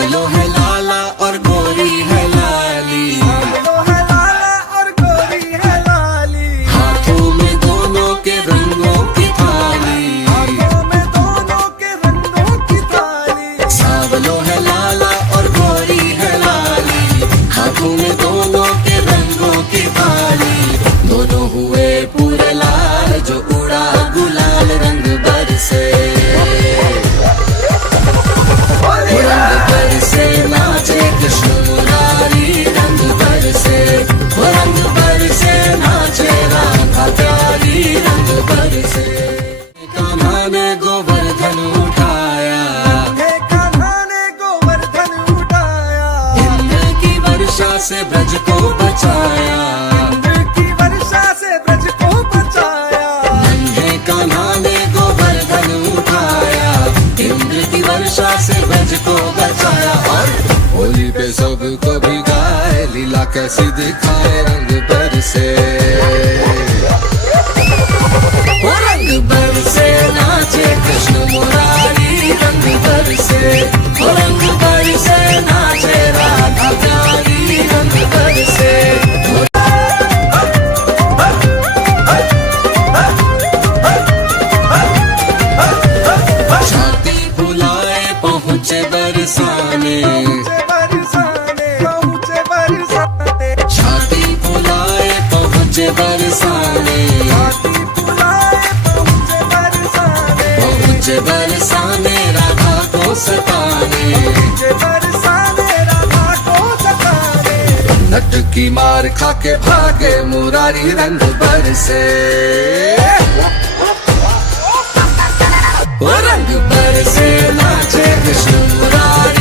सांवलो है लाला और गोरी है लाली, सांवलो है लाला और गोरी है लाली। हाथों में दोनों के रंगों की थाली, हाथों में दोनों के रंगों की थाली। सांवलो है लाला और गोरी है लाली, हाथों में दोनों के रंगों की थाली। दोनों हुए पूरे लाल जो उड़ा गुलाल रंग बरसे, रंग बरसे नाचे कृष्ण मुरारी, रंग बरसे रंग बरसे नाचे राधा प्यारी, रंग बरसे। कान्हा ने गोवर्धन उठाया, हे कान्हा ने गोवर्धन उठाया। इंद्र की वर्षा से ब्रज को बचाया, इंद्र की वर्षा से ब्रज को बचाया। नन्हे कान्हा ने गोवर्धन उठाया, इंद्र की वर्षा से ब्रज को बचाया। और होली पे सबको भिगाए, लीला कैसी दिखाए रंग बरसे, वो रंग बरसे नाचे कृष्ण मुरारी, रंग बरसे वो रंग बरसे नाचे राधा प्यारी, रंग बरसे। छाती फुलाए पहुँचे बरसाने, पहुँचे बरसाने। छाती फुलाए पहुँचे बरसाने, हाथी फुलाए पहुँचे बरसाने। पहुँचे बरसाने राधा को सताने, पहुँचे बरसाने राधा को सताने। नट की मार खा के भागे मुरारी, रंग बरसे वो रंग बरसे नाचे कृष्ण मुरारी।